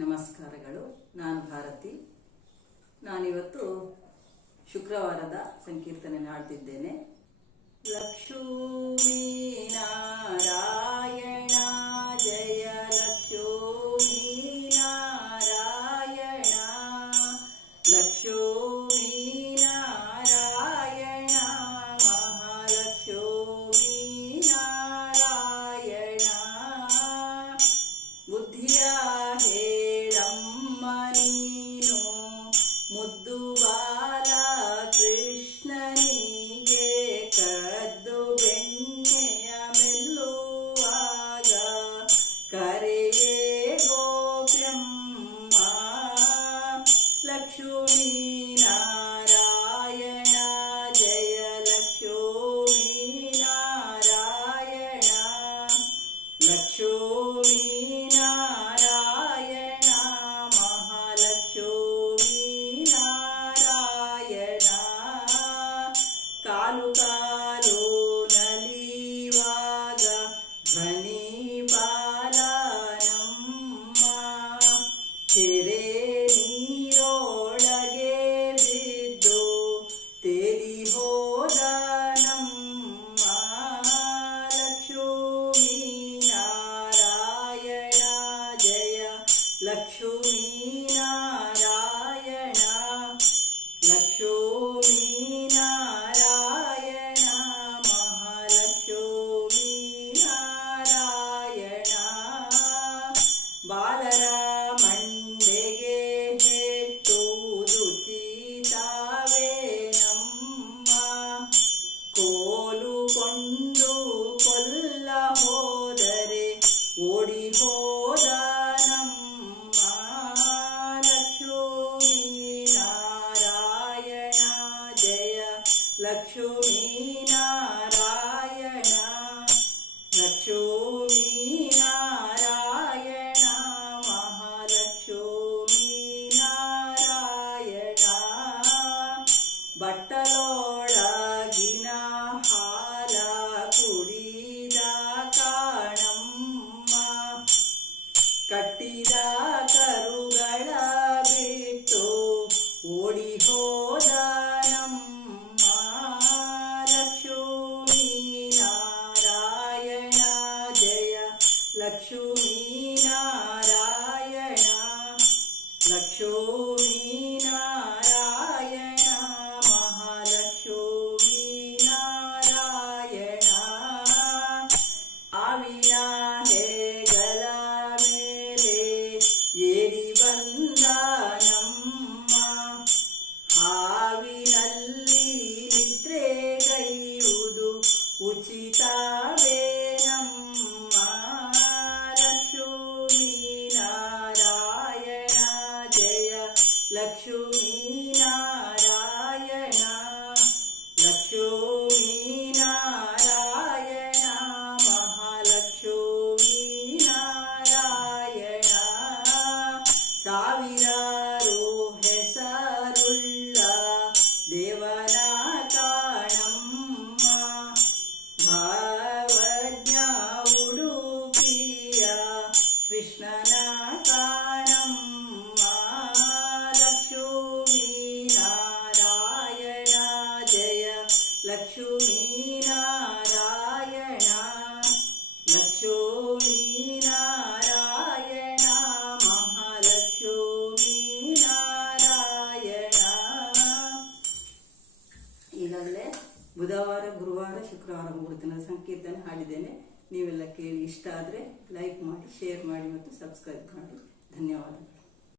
ನಮಸ್ಕಾರಗಳು. ನಾನು ಭಾರತಿ. ನಾನಿವತ್ತು ಶುಕ್ರವಾರದ ಸಂಕೀರ್ತನೆ ಹಾಡ್ತಿದ್ದೇನೆ. ಲಕ್ಷ್ಮೀ ನಾರಾಯಣ ಜಯ ಲಕ್ಷ್ಮೀ ನಾರಾಯಣ, ಲಕ್ಷ್ಮೀ ನಾರಾಯಣ ಮಹಾಲಕ್ಷ್ಮೀ ನಾರಾಯಣ. ಬುದ್ಧಿಯ ಹೇಳಮ್ಮ ನೀನು ಮುದ್ದು ಬಾಲ ಕೃಷ್ಣನಿಗೆ, ಕದ್ದು ಬೆಣ್ಣೆಯ ಮೆಲ್ಲುವಾಗ ಕರೆಯೇ ಗೋಪ್ಯಮ್ಮ. ಲಕ್ಷ್ಮೀ ನಾರಾಯಣ ಜಯ ಲಕ್ಷ್ಮೀ ನಾರಾಯಣ, ಲಕ್ಷ್ಮೀ ನಾರಾಯಣ ಮಹಾಲಕ್ಷ್ಮೀ ನಾರಾಯಣ. ಕಾಲು ಕಾಲು ನಲಿಯುವಾಗ ಧ್ವನಿ ಪಾಲನಮ್ಮ, ಕೆರೆ ನೀರೊಳಗೆ ಬಿದ್ದು ತೇಲಿ ಹೋದ ನಮ್ಮ. ಲಕ್ಷ್ಮೀ ನಾರಾಯಣ ಜಯ ಲಕ್ಷ್ಮೀ ನಾರಾಯಣ, ಲಕ್ಷ್ಮೀ ನಾರಾಯಣ ಮಹಾಲಕ್ಷ್ಮೀ ನಾರಾಯಣ. ಬಾಲರ ಮಂಡೆಗೆ ಹೆಟ್ಟುವುದು ಚೀತಾವೇ ನಮ್ಮ, ಕೋಲು ಕೊಂಡು ಕೊಲ್ಲ ಹೋದರೆ ಓಡಿ ಹೋದ ನಮ್ಮ. ಲಕ್ಷ್ಮೀ ನಾರಾಯಣ ಜಯ ಲಕ್ಷ್ಮೀ ನಾರಾಯಣ, ಲಕ್ಷ್ಮೀ ನಾರಾಯಣ ಮಹಾಲಕ್ಷ್ಮೀ ನಾರಾಯಣ. ಬಟ್ಟಲೊಳಗಿನ ಹಾಲ ಕುಡಿದ ಕಾಣಮ್ಮ, ಕಟ್ಟಿದ ಕರುಗಳ ಬಿಟ್ಟು ಓಡಿ ಹೋದ ನಮ್ಮ. ಲಕ್ಷ್ಮೀ ನಾರಾಯಣ ಜಯ ಲಕ್ಷ್ಮೀ ನಾರಾಯಣ, ಲಕ್ಷ್ಮೀ ನಾರಾಯಣ ಮಹಾಲಕ್ಷ್ಮೀ ನಾರಾಯಣ. ಆವಿನ ಹೆಗಲ ಮೇಲೆ ಏರಿ ಬಂದ ನಮ್ಮ, ಹಾವಿನಲ್ಲಿ ನಿದ್ರೆಗೈಯುವುದು ಉಚಿತವೇ ನಮ್ಮ. ಲಕ್ಷ್ಮೀ ನಾರಾಯಣ ಜಯ ಲಕ್ಷ್ಮೀ ನಾರಾಯಣ, ಲಕ್ಷ್ಮೀ ನಾರಾಯಣ ಮಹಾಲಕ್ಷ್ಮೀ ನಾರಾಯಣ. ಸಾವಿರಾರು ಹೆಸರುಳ್ಳ ದೇವನ ಕಾಣಮ್ಮ, ಭಾವಜ್ಞ ಉಡುಪಿಯ ಕೃಷ್ಣನ ಕಾಣಮ್ಮ. ಲಕ್ಷ್ಮೀ ನಾರಾಯಣ ಜಯ ಲಕ್ಷ್ಮೀ ನಾರಾಯಣ, ಲಕ್ಷ್ಮೀ ನಾರಾಯಣ ಮಹಾಲಕ್ಷ್ಮೀ ನಾರಾಯಣ. ಈಗಾಗಲೇ ಬುಧವಾರ, ಗುರುವಾರ, ಶುಕ್ರವಾರ 3 ದಿನದ ಸಂಕೀರ್ತನೆ ಹಾಡಿದ್ದೇನೆ. ನೀವೆಲ್ಲ ಕೇಳಿ ಇಷ್ಟ ಆದರೆ ಲೈಕ್ ಮಾಡಿ, ಶೇರ್ ಮಾಡಿ ಮತ್ತು ಸಬ್ಸ್ಕ್ರೈಬ್ ಮಾಡಿ. ಧನ್ಯವಾದ.